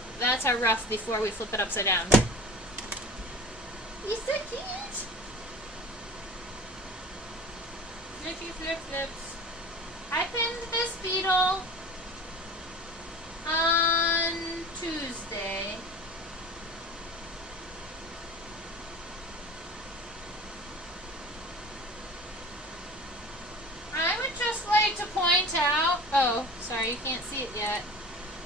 rough before we flip it upside down. He's so cute. Flippy flip flips. I pinned this beetle on Tuesday. I would just like to point out, oh, sorry, you can't see it yet.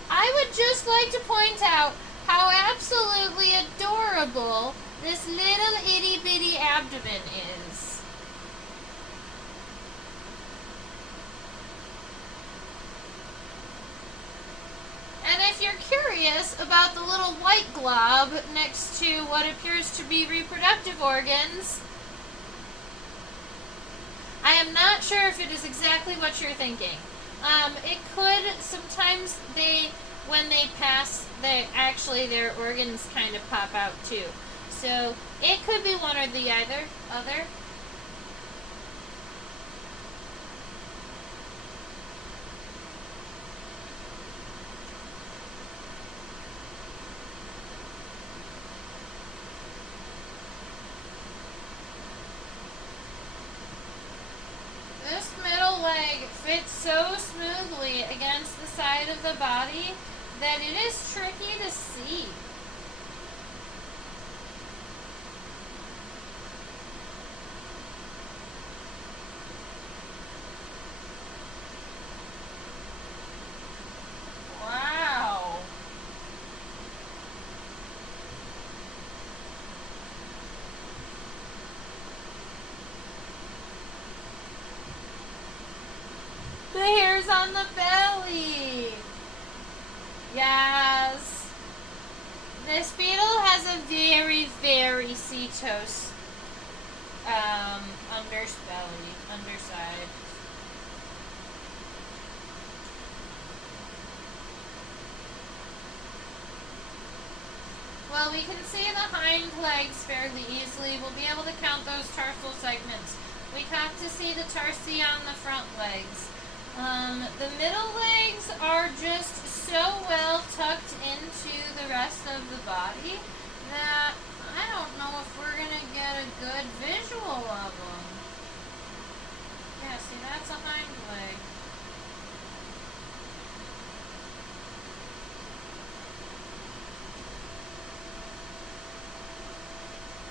I would just like to point out how absolutely adorable this little itty bitty abdomen is. And if you're curious about the little white glob next to what appears to be reproductive organs, I am not sure if it is exactly what you're thinking. It could, sometimes when they pass, their organs kind of pop out too. So it could be one or the other. fits so smoothly against the side of the body that it is tricky to see. Wow. The hairs on the belly. Yes. This beetle has a very, very setose underside. Well, we can see the hind legs fairly easily. We'll be able to count those tarsal segments. We have to see the tarsi on the front legs. The middle legs are just so well tucked into the rest of the body that I don't know if we're going to get a good visual of them. Yeah, see, that's a hind leg.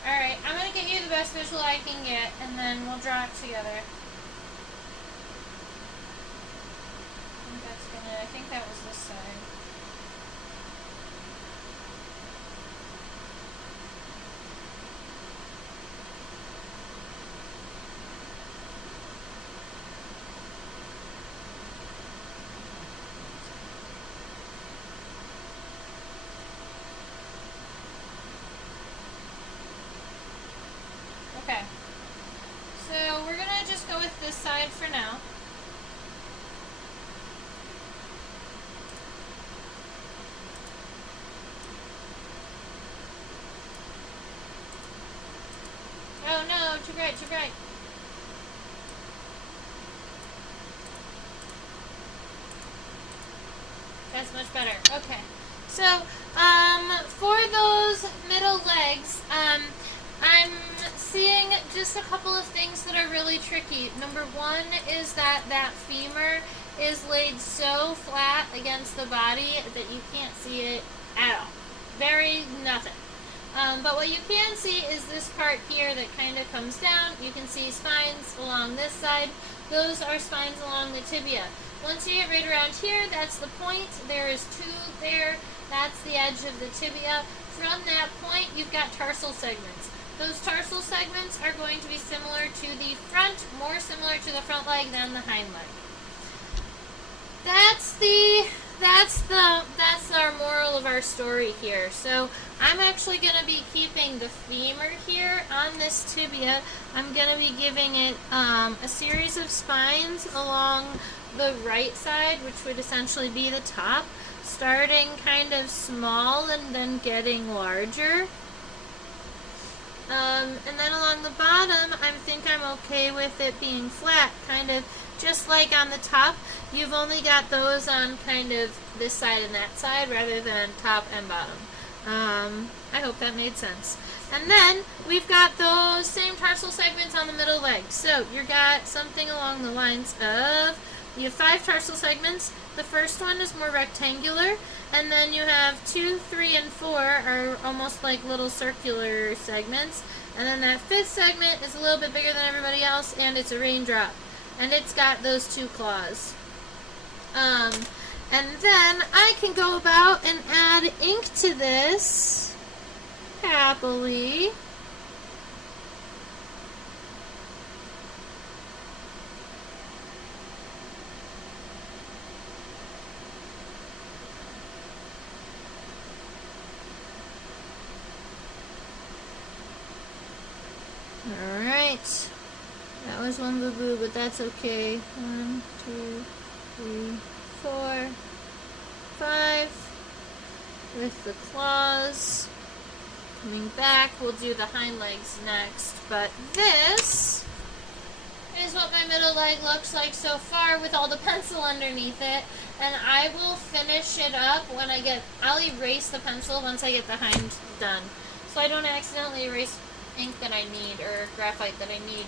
Alright, I'm going to get you the best visual I can get, and then we'll draw it together. I think that was this side. Okay. So we're going to just go with this side for now. Oh no, too bright, too bright. That's much better. Okay. So, for those middle legs, I'm seeing just a couple of things that are really tricky. Number one is that femur is laid so flat against the body that you can't see it at all. Very nothing. But what you can see is this part here that kind of comes down. You can see spines along this side. Those are spines along the tibia. Once you get right around here, that's the point. There is tube there. That's the edge of the tibia. From that point, you've got tarsal segments. Those tarsal segments are going to be similar to the front, more similar to the front leg than the hind leg. That's our moral of our story here. So I'm actually going to be keeping the femur here on this tibia. I'm going to be giving it a series of spines along the right side, which would essentially be the top, starting kind of small and then getting larger. And then along the bottom, I think I'm okay with it being flat, kind of just like on the top. You've only got those on kind of this side and that side rather than top and bottom. I hope that made sense. And then we've got those same tarsal segments on the middle leg. So you've got something along the lines of, you have 5 tarsal segments. The first one is more rectangular, and then you have 2, 3, and 4 are almost like little circular segments. And then that 5th segment is a little bit bigger than everybody else, and it's a raindrop. And it's got those 2 claws. And then I can go about and add ink to this happily. Alright. That was one boo-boo, but that's okay. 1, 2, 3, 4, 5. With the claws. Coming back, we'll do the hind legs next. But this is what my middle leg looks like so far with all the pencil underneath it. And I will finish it up when I'll erase the pencil once I get the hind done. So I don't accidentally erase ink that I need, or graphite that I need.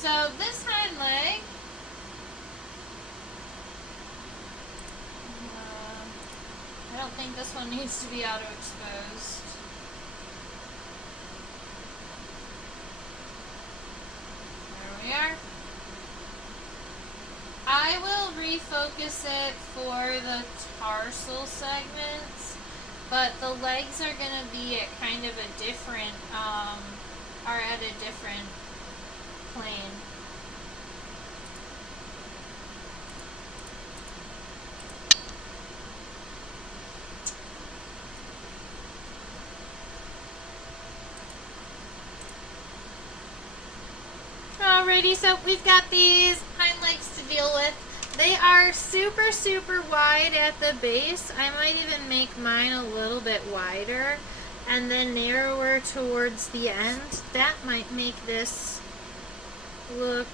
So this hind leg, I don't think this one needs to be auto exposed. There we are. I will refocus it for the tarsal segments, but the legs are going to be at kind of a different, are at a different plane. Alrighty, so we've got these hind legs to deal with. They are super, super wide at the base. I might even make mine a little bit wider and then narrower towards the end. That might make this look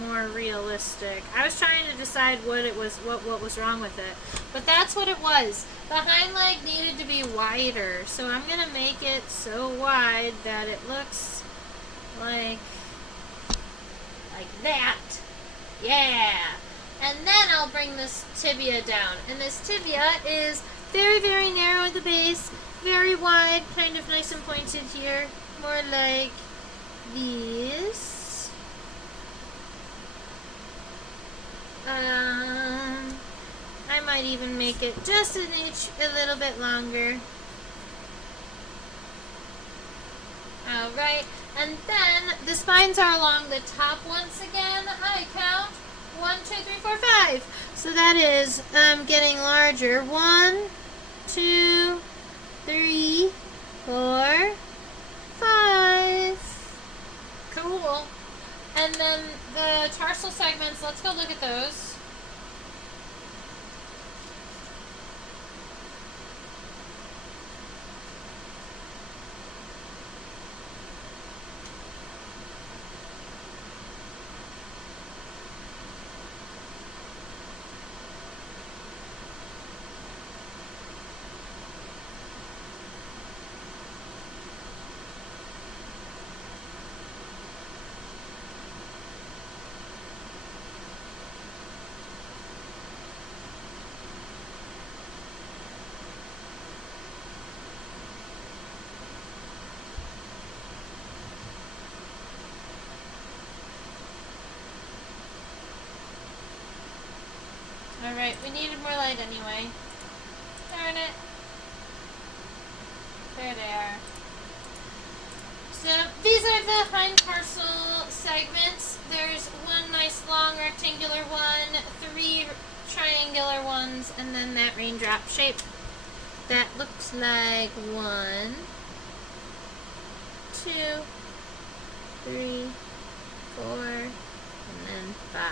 more realistic. I was trying to decide what was wrong with it, but that's what it was. The hind leg needed to be wider, so I'm gonna make it so wide that it looks like that. Yeah. And then I'll bring this tibia down. And this tibia is very, very narrow at the base, very wide, kind of nice and pointed here, more like this. I might even make it just an inch a little bit longer. Alright, and then the spines are along the top once again. I count 1, 2, 3, 4, 5. So that is getting larger. 1, 2, 3, 4, 5. Cool. And then the tarsal segments, let's go look at those. Alright, we needed more light anyway. Darn it. There they are. So these are the hind tarsal segments. There's one nice long rectangular one, 3 triangular ones, and then that raindrop shape. That looks like 1, 2, 3, 4, and then 5.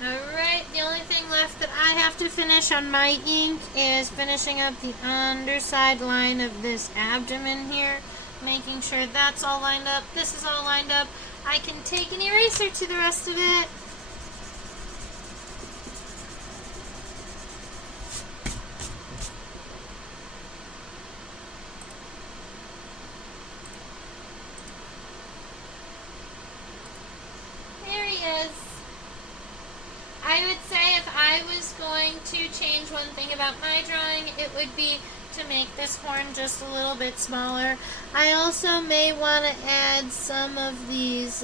Alright, the only thing left that I have to finish on my ink is finishing up the underside line of this abdomen here, making sure that's all lined up, this is all lined up. I can take an eraser to the rest of it. There he is. I would say if I was going to change one thing about my drawing, it would be to make this horn just a little bit smaller. I also may want to add some of these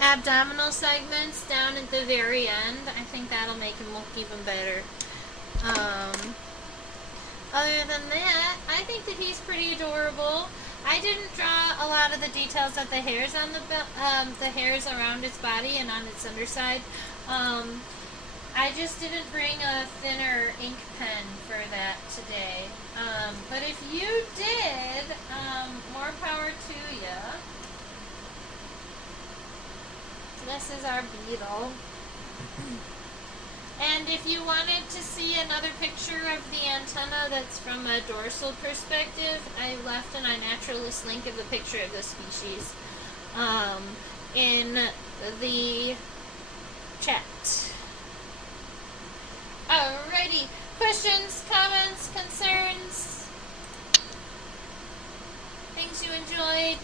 abdominal segments down at the very end. I think that'll make him look even better. Other than that, I think that he's pretty adorable. I didn't draw a lot of the details of the hairs on the hairs around its body and on its underside. I just didn't bring a thinner ink pen for that today. But if you did, this is our beetle. And if you wanted to see another picture of the antenna that's from a dorsal perspective, I left an iNaturalist link of the picture of the species in the chat. Alrighty, questions, comments, concerns, things you enjoyed?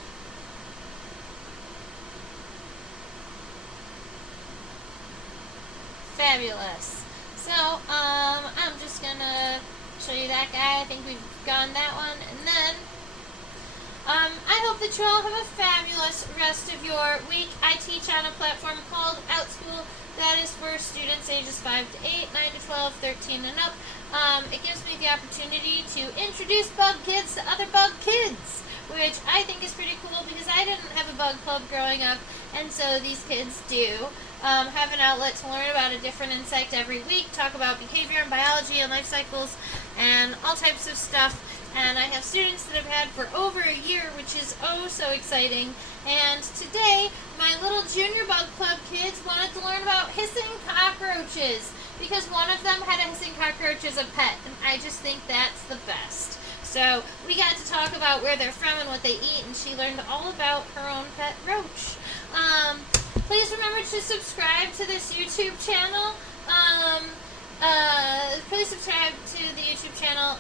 Fabulous. So, I'm just gonna show you that guy. I think we've gone that one. And then, I hope that you all have a fabulous rest of your week. I teach on a platform called OutSchool. That is for students ages 5 to 8, 9 to 12, 13 and up. It gives me the opportunity to introduce bug kids to other bug kids, which I think is pretty cool because I didn't have a bug club growing up, and so these kids do. Have an outlet to learn about a different insect every week, talk about behavior and biology and life cycles and all types of stuff. And I have students that have had for over a year, which is oh so exciting. And today, my little junior bug club kids wanted to learn about hissing cockroaches because one of them had a hissing cockroach as a pet, and I just think that's the best. So we got to talk about where they're from and what they eat, and she learned all about her own pet roach. Please remember to subscribe to this YouTube channel. Please subscribe to the YouTube channel.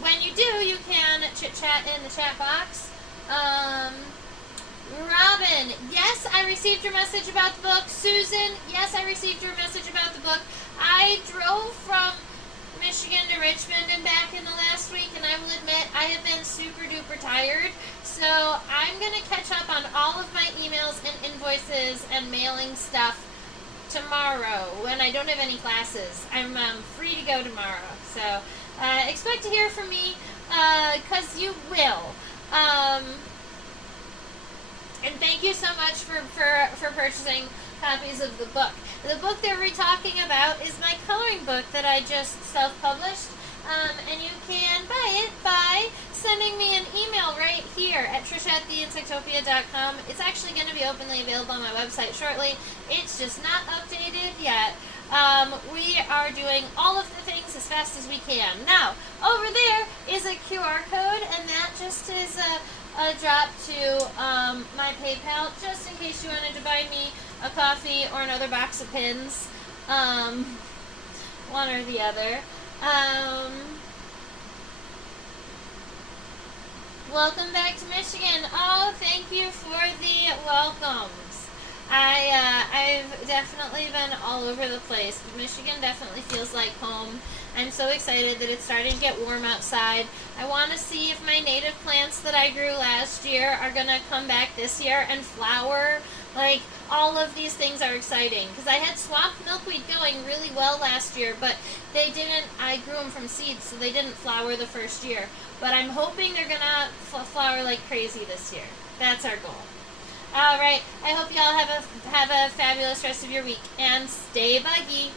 When you do, you can chit-chat in the chat box. Robin, yes, I received your message about the book. Susan, yes, I received your message about the book. I drove from Michigan to Richmond and back in the last week, and I will admit I have been super duper tired, so I'm going to catch up on all of my emails and invoices and mailing stuff tomorrow when I don't have any classes. I'm free to go tomorrow, so expect to hear from me, because you will. And thank you so much for purchasing copies of the book. The book that we're talking about is my coloring book that I just self-published, and you can buy it by sending me an email right here at trish@theinsectopia.com. It's actually going to be openly available on my website shortly. It's just not updated yet. We are doing all of the things as fast as we can. Now, over there is a QR code, and that just is a drop to my PayPal, just in case you wanted to buy me a coffee or another box of pins, one or the other. Welcome back to Michigan. Oh, thank you for the welcomes. I've definitely been all over the place. Michigan definitely feels like home. I'm so excited that it's starting to get warm outside. I want to see if my native plants that I grew last year are going to come back this year and flower. Like, all of these things are exciting. Because I had swamp milkweed going really well last year, but they didn't, I grew them from seeds, so they didn't flower the first year. But I'm hoping they're going to flower like crazy this year. That's our goal. All right, I hope y'all have a fabulous rest of your week, and stay buggy.